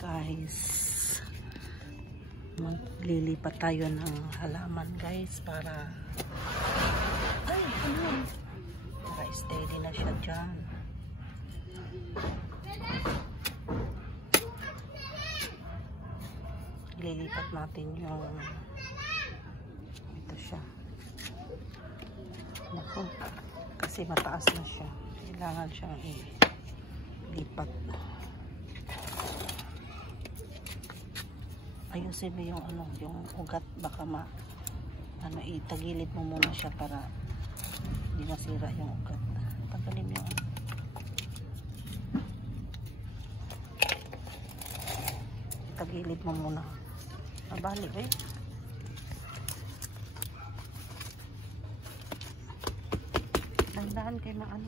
Guys, maglilipat tayo ng halaman guys para para steady na siya dyan. Lilipat natin yung ito siya. Naku, kasi mataas na siya, kailangan siyang ilipat. Ayusin mo yung yung ugat, baka itagilid mo muna siya para hindi masira yung ugat. Tanggalin mo yung itagilid mo muna. Mabalik Dandahan kay ang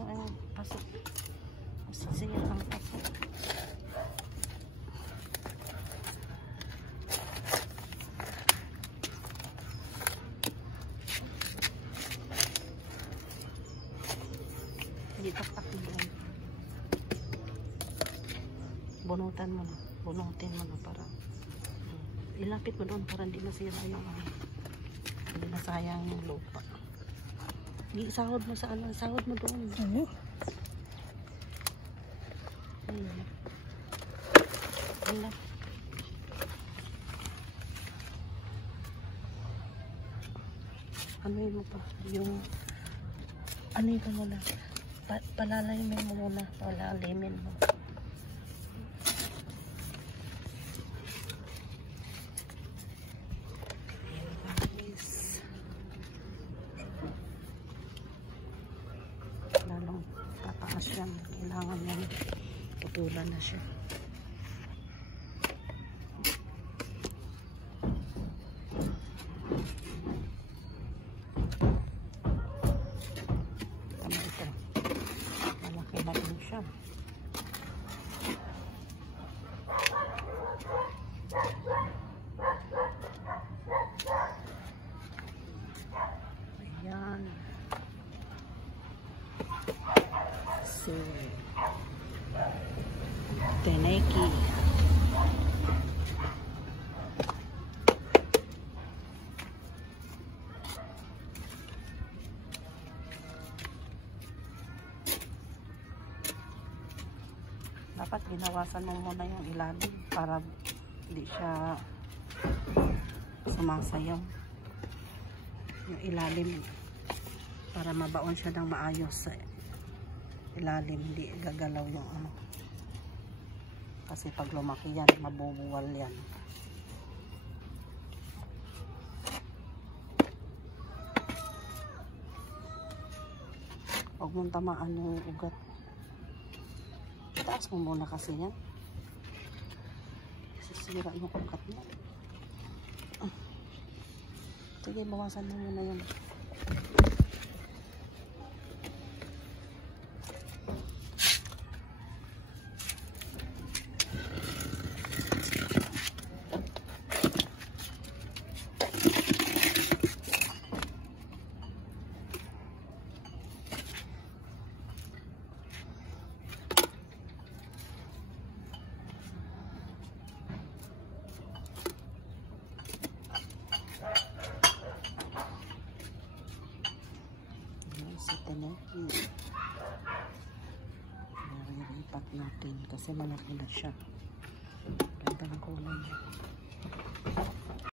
pasok. Masisiya ang pasok. Taktak mo doon. Bunutin mo na para ilapit mo doon para hindi masira yung hindi nasayang yung lupa. Sahod mo sa sahod mo doon. Yun mo pa yung ito mo na palalamin mo muna, palalimin mo. Lalong tataas yan, kailangan yan putulan na siya. Ayan. So, Teneki. Dapat ginawasan mo muna yung ilalim para hindi siya sumasayaw. Yung ilalim para mabaon siya ng maayos sa ilalim, hindi gagalaw yung kasi pag lumaki yan mabubuwal yan. Huwag mong tamaan yung ugat. Taas mo muna kasi yan, sisira yung ugat mo. Sige, bawasan mo muna yun. Si Teneki, naripat natin kasi malaki na siya.